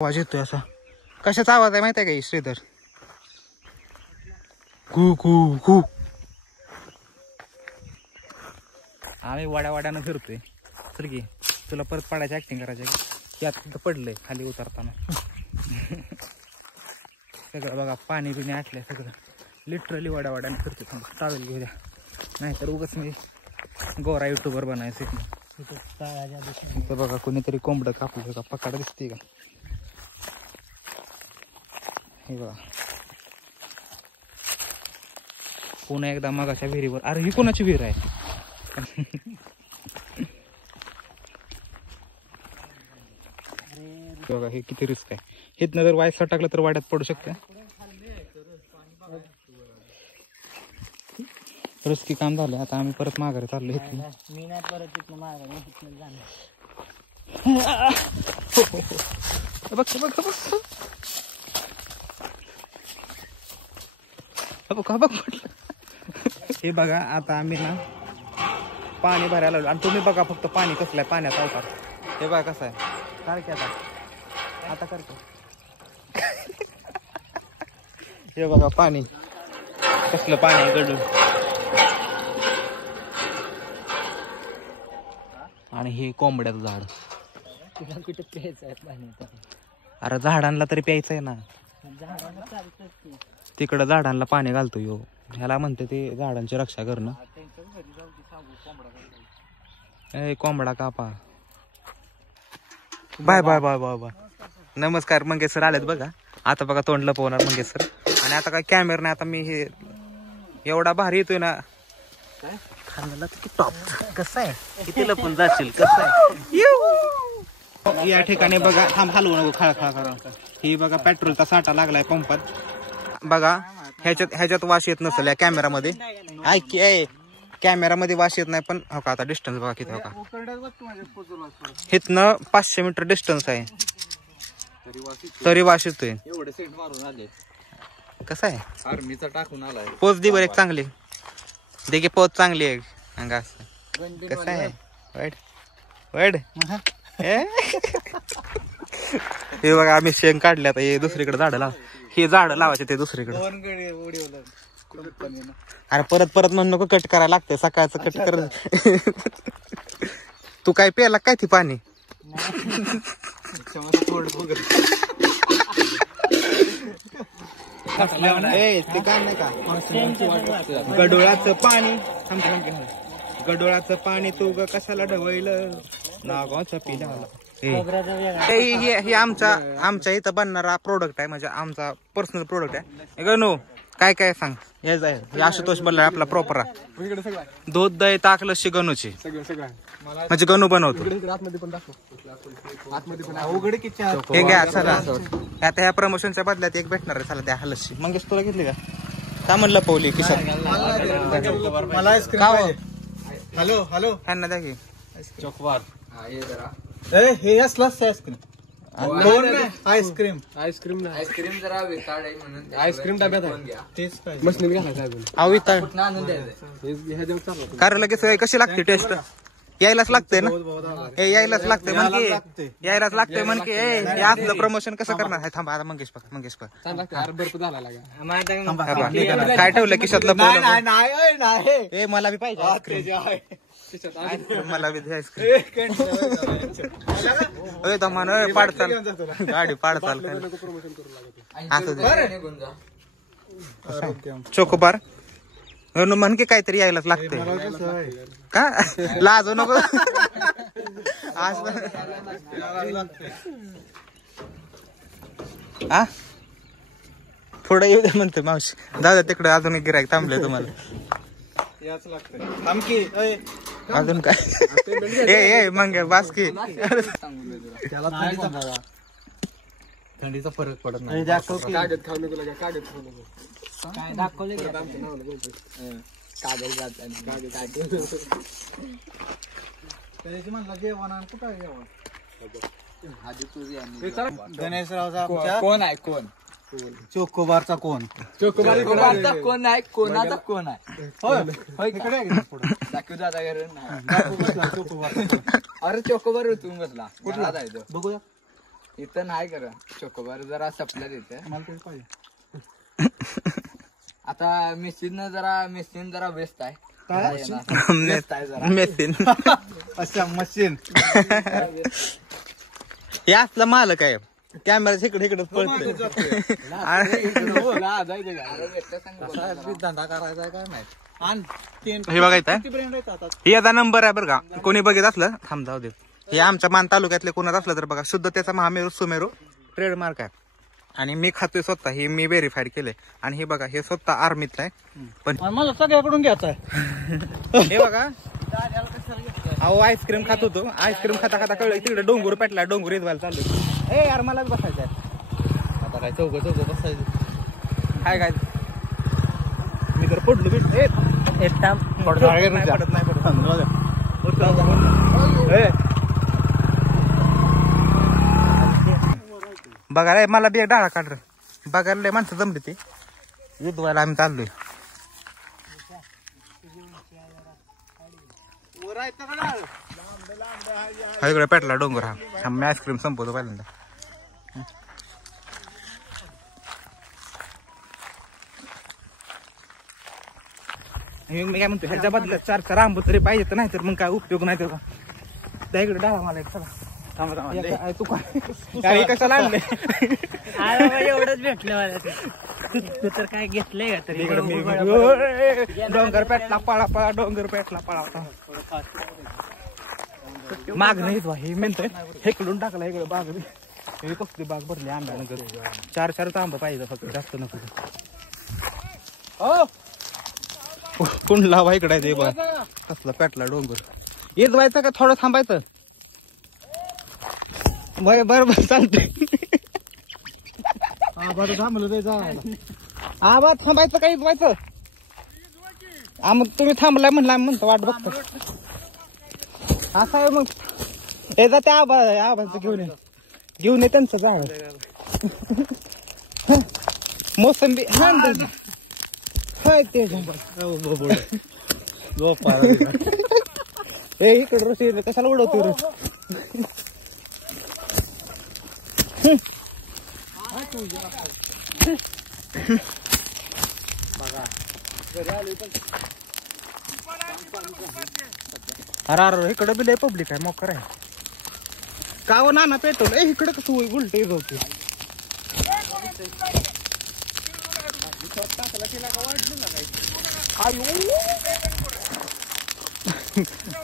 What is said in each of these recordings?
आवाज येतोय असा. कशाचा आवाज आहे माहिती आहे का श्रीधर? कू कू कू. आम्ही वाड्यावाड्यानं फिरतोय. तर की तुला परत पडायची ऍक्टिंग करायची. यात पडलंय खाली उतरताना. सगळं बघा पाणी बिणी आटलंय सगळं. लिटरली वाड्यावाड्यानं फिरतोय. थांबा टावेल घेऊ द्या, नाहीतर उगाच मी गोरा युट्यूबर बनायचं. इथं बघा कोणीतरी कोंबडं कापलं का, पकाड दिसते का? हे बघा पुन्हा एकदा मगाच्या विहिरीवर. अरे ही कोणाची विहीर आहे? बघा हे किती रिस्क आहे. हिथनं जर वायसा टाकलं तर वाड्यात पडू शकते. रिस्की काम झालं. आता आम्ही परत माघारी चाललो. मी नाही परत इथनं माघारी बघ. हे बघा आता आम्ही ना पाणी भरायला लागलो. आणि तुम्ही बघा फक्त पाणी कसलं आहे पाण्याचा अवतार. हे बघा कसं आहे. सारखे आता करतो. हे बघा पाणी कसलं पाणी आहे गडून. आणि हे कोंबड्याचं झाड. तुला कुठे प्यायचं आहे पाणी? अरे झाडांना तरी प्यायचं आहे ना. तिकडं झाडांना पाणी घालतो यो. ह्याला म्हणते ते झाडांची रक्षा करणं. ए कोंबडा कापा. Bye bye bye bye bye. नमस्कार. मंगेश सर आलेत बघा. आता बघा तोंड लपवणार मंगेश सर. आणि आता काय कॅमेरा नाही. आता मी हे एवढा भारी येतोय ना खाण्याला टॉप. कसं आहे किती लपून जाशील? कसं आहे या ठिकाणी बघा. थांब हलवू नको. खळा खळा. ही बघा पेट्रोलचा साठा लागलाय पंपात. बघा ह्याच्यात वास येत नसेल या कॅमेरामध्ये. ऐक ए कॅमेरामध्ये वास येत नाही पण हो का. आता डिस्टन्स बघा किती. हो का इथनं 500 मीटर डिस्टन्स आहे तरी वास येतोय. कसं आहे आर्मीचा टाकून आलाय. पोच दे बरं एक चांगली दे की. पोच चांगली आहे. कसं आहे वाईट वाईट. हे बघा आम्ही शेंग काढले. आता हे दुसरीकडे झाडं लाव. हे झाड लावायचे ते दुसरीकडे. अरे परत म्हणून नको. कट करायला लागते सकाळचं. कट कर. तू काय प्यायला काय ती पाणी? ते काय नाही का गडोळाचं पाणी. गडोळाचं पाणी तू ग कशाला ढवळलं नागावचं पिल्याला. हे आमच्या इथं बनणारा प्रोडक्ट आहे. म्हणजे आमचा पर्सनल प्रोडक्ट आहे. गणू काय काय सांग. हे आशुतोष बोलला आपला प्रॉपर. दूध दही ताक लस्सी गणूची म्हणजे गणू बनवतो. हे घ्या चला. आता ह्या प्रमोशनच्या बदल्यात एक भेटणार आहे. चला द्या लस्सी. मंगेश तुला घेतली का? काय म्हणलं पवली किशोर? हॅलो हॅलो ह्यांना द्या की चोकबार. हे आईस्क्रीम आईस्क्रीम आईस्क्रीम आईस्क्रीम जरा विकाड आहे म्हणून आईस्क्रीम डब्यात आहे. मशनीत घालायचं. कारण लगेच कशी लागते टेस्ट? यायलाच लागते ना. यायलाच लागते म्हणजे यायलाच लागते म्हणजे हे आपलं प्रमोशन कसं करणार आहे? थांबा आता मंगेश बघा. मंगेश बघा काय ठेवलं खिशातलं? मला बी पाहिजे. मला बी आईस्क्रीम. दमान पाडचाल गाडी पाडचाल. चोकोबार म्हण की काहीतरी यायलाच लागते का? लाजू नको. आ पुढे येऊ दे म्हणते मावशी. दादा तिकडे अजून एक गिराईक थांबले तुम्हाला. अजून काय ए मंगे बास्की. थंडीचा फरक पडत नाही. गणेशरावचा कोण आहे? कोण चोकोबारचा कोण? चोकोबारचा कोण आहे? कोणाचा कोण आहे? दाखव दादा. अरे चोकोबार तुम्ही बसला कुठला बघूया. इथं नाही करा चोकोबार जरा सपल्यात येते मला तेच पाहिजे. आता मिशीन जरा बेस्ट आहे. काय? बेस्ट आहे जरा. मेसिन अच्छा मशीन. हे असला मालक आहे कॅमेरा इकडे इकडे पळतोय. धंदा करायचा काय नाही. आणि हे बघायचं किती ब्रँड आहेत आता? हे याचा नंबर आहे बरं का. कोणी बघित असलं थांब जाऊ दे. हे आमच्या मान तालुक्यातले कोणाच असलं तर बघा शुद्धतेचा महामेरू सुमेरू ट्रेडमार्क आहे. आणि मी खातोय स्वतः हे मी व्हेरीफाईड केलंय. आणि हे बघा हे स्वतः आर्मीतलं आहे. पण आणि मला सगळ्याकडून घ्यायचं आहे. हे बघा अहो आईस्क्रीम खात होतो. आईस्क्रीम खाता खाता कळलं तिकडे डोंगर पेटला. डोंगर इजवायला चाललो. ए यार मलाच बसायचं आहे. आता काय चौघ बसायचं. काय काय मी तर पडलो बीट. पडत नाही. बघा मला बी एक डाळा काढ. बघायला लय माणसं जमली ती युद्धवायला आम्ही चाललोय. हा इकडे पेटला डोंगर. हा मी आईस्क्रीम संपवतो पहिल्यांदा. मी काय म्हणतो ह्याच्या बदल्यात 4 आंबो तरी पाहिजे तर नाही तर मग काय उपयोग नाही त्याचा. त्या इकडे डाळा मला एक चला. तू काय कशाला आणले? एवढंच भेटलं मला तू तर काय घेतलंय का तरी. डोंगर पेटला पळा पळा. डोंगर पेटला पळा. माग नाही हे म्हणतोय हेकडून टाकला इकडे बाग. हे कसली बाग भरली आंब्यानंतर. 4 आंबा पाहिजे फक्त जास्त नको. कोण लावा इकडे ते बघ कसला पेटला डोंगर. येत व्हायचं का थोडं थांबायचं. बरोबर चालतंय. आवाज थांबायचं काही व्हायचं. मग तुम्ही थांबलाय म्हणला म्हणतो वाट बघतो. असं आहे मग हे जा त्या आवाज घेऊन ये त्यांचं झाड. मोसंबी हा ते इकडे रशी कशाला उडवतो रे. अरे इकडे बी लय पब्लिक आहे. मोकर आहे का हो नाना पेट्रोल. इकडे कसं उलटे होते.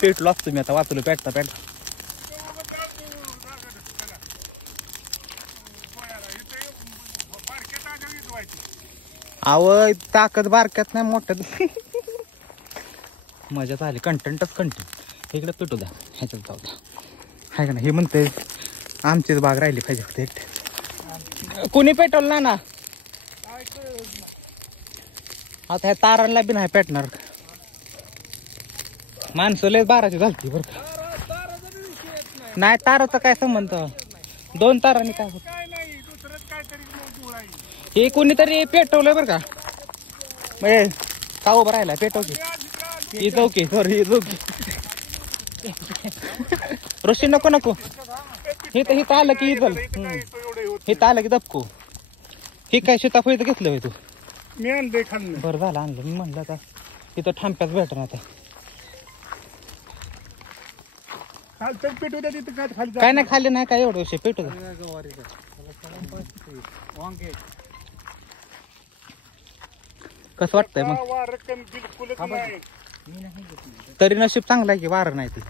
पेटलो असतो मी आता वाचलो पेटता पेटता. अव ताकद बारक्यात नाही मोठ्यात. मजाच आली. कंटेंटच कंटेंट. इकडे पेटू द्या ह्याच्यात जाऊ द्या. हाय का ना हे म्हणते आमचीच बाग राहिली पाहिजे फक्त एकटे. कोणी पेटवलं ना ना आता ह्या तारांना बी नाही पेटणार. माणसं लय 12ची झालती बरं का. नाही ताराचा काय संबंध. 2 तारांनी काय होत. हे कोणीतरी पेटवलंय बरं का. का उभं राहिला पेटवकी. ही चौकी सॉरी ही चौकी. रोशी नको नको. हिथं आलं की इथं हिथं आलं की दपको. हे काय सीताफळ घेतलं होय तू. मी आणले खाल्लं. बरं झालं आणलं. मी म्हणलं आता तिथं थांब्याच भेटणार आता. पेटू द्या तिथं काय खाली. काय नाही खाली नाही काय एवढं विषय पेटू द्या. कसं वाटतंय मग. बिलकुलच नाही. तरी नशीब चांगलं आहे की वारं नाही ती.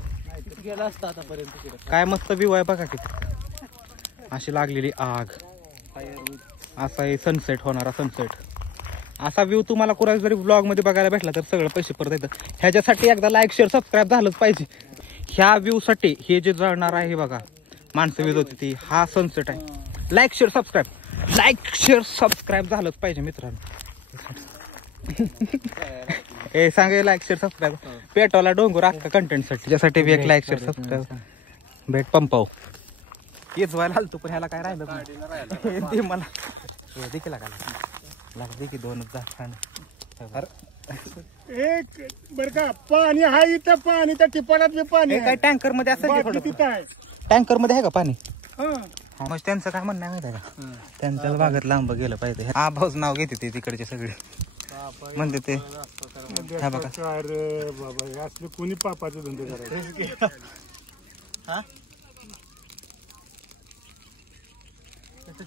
गेला असता आतापर्यंत. काय मस्त व्ह्यू आहे बघा की. अशी लागलेली आग. असा आहे सनसेट होणारा सनसेट. असा व्ह्यू तुम्हाला कुणाला जरी ब्लॉग मध्ये बघायला भेटला तर सगळं पैसे परत येतं. ह्याच्यासाठी एकदा लाईक शेअर सबस्क्राईब झालंच पाहिजे. ह्या व्ह्यू साठी हे जे जळणार आहे बघा माणसं व्ह्यू होती ती. हा सनसेट आहे. लाईक शेअर सबस्क्राईब झालंच पाहिजे मित्रांनो. हे सांगे लाईक शेअर सबस्क्राईब. पेटवला डोंगर अख्खा कंटेंट साठी. त्यासाठी बी एक लाईक शेअर सबस्क्राईब भेट पंपाव. येच व्हायला आलतो पण ह्याला काय राहिलं ते मला देखील लागते की 2 एक बर का पाणी हा इथं. पाणी त्या टिपाडात बी पाणी काय टँकर मध्ये असं तिथं आहे. टँकर मध्ये आहे का पाणी. मग त्यांचं काय म्हणणं आहे माहिती आहे का, त्यांच्या भागात लांब गेलं पाहिजे. आभाऊच नाव घेते ते तिकडचे सगळे म्हणते ते. हा बघा अरे बाबा हे असले कोणी पापाचे धंदे करायचे.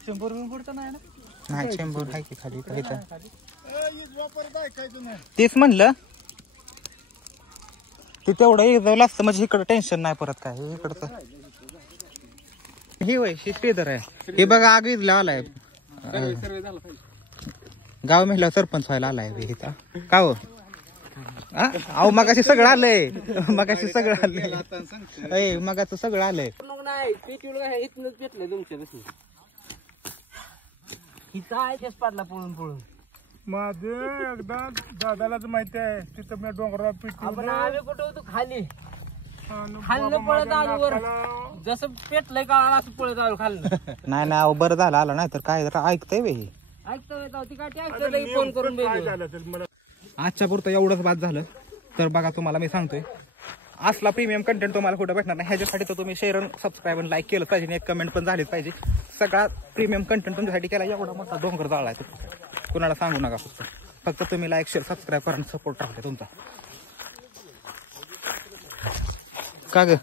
शंभर पुढचं नाही ना. नाही चेंबूर आहे की खाली काही तेच म्हणलं ते तेवढं एकदा असतं म्हणजे इकडं टेन्शन नाही परत काय इकडचं. हे वय शेदर आहे हे बघा आग इथला आलाय गाव महिला सरपंच व्हायला आलाय इथं का हो. अहो मगाशी सगळं आलंय मगाशी सगळं आलंय मगाचं सगळं आलंय. नाही इथनच भेटलंय तुमच्या हिचा पडला पळून पळून. माझे एकदा दादालाच माहिती आहे तिथं मी डोंगरावर आपण आम्ही कुठं होतो खाली पिटून खाल्लं पळत आलो वर जसं पेटलंय का असं पळत आलो खाल्लं. नाही नाही अहो बरं झालं आलं नाही तर काय जरा ऐकतंय बे हे. ऐकतो ती काय ऐकतं फोन करून काय बघ. झालं तर मला आजच्या पुरतं एवढंच बाद झालं. तर बघा तुम्हाला मी सांगतोय असला प्रीमियम कंटेंट तुम्हाला कुठं भेटणार नाही. ह्याच्यासाठी तर तुम्ही शेअर सबस्क्राईब आणि लाईक केलं पाहिजे, एक कमेंट पण झालीच पाहिजे. सगळा प्रीमियम कंटेंट तुमच्यासाठी केला. एवढा मोठा डोंगर जाळलाय कुणाला सांगू नका. फक्त तुम्ही लाईक शेअर सबस्क्राईब करा सपोर्ट राहते तुमचा. का ग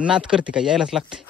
नाद करते का यायलाच लागते.